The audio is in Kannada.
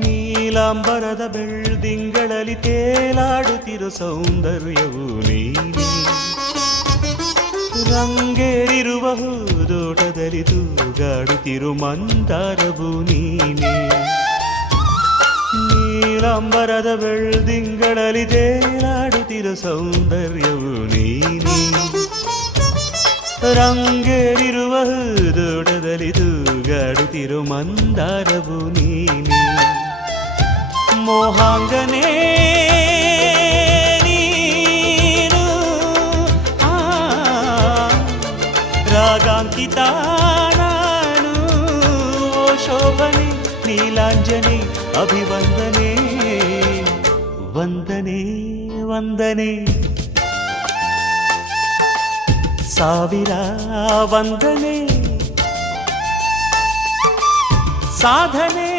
ನೀಲಾಂಬರದ ಬೆಳ್ದಿಂಗಳಲ್ಲಿ ತೇಲಾಡುತ್ತಿರೋ ಸೌಂದರ್ಯವು ನೀನೇ. ರಂಗೇರಿರುವ ಹೂದೋಟದಲ್ಲಿ ತೂಗಾಡುತ್ತಿರೋ ಮಂದಾರವು ನೀನೇ. ನೀಲಾಂಬರದ ಬೆಳ್ದಿಂಗಳಲ್ಲಿ ತೇಲಾಡುತ್ತಿರೋ ಸೌಂದರ್ಯವು ನೀನೇ. ರಂಗೇರಿರುವ ಹೂದೋಟದಲ್ಲಿ ತೂಗಾಡುತ್ತಿರೋ ಮಂದಾರವು ನೀನೇ. ಮೋಹಾಂಗನೇ ನೀನು, ರಾಗಾಂಕಿತ ನಾನು. ಓ ಶೋಭನೆ ನೀಲಾಂಜನೆ ಅಭಿವಂದನೆ ವಂದನೆ ವಂದನೆ. ಸಾವಿರ ವಂದನೆ ಸಾಧನೆ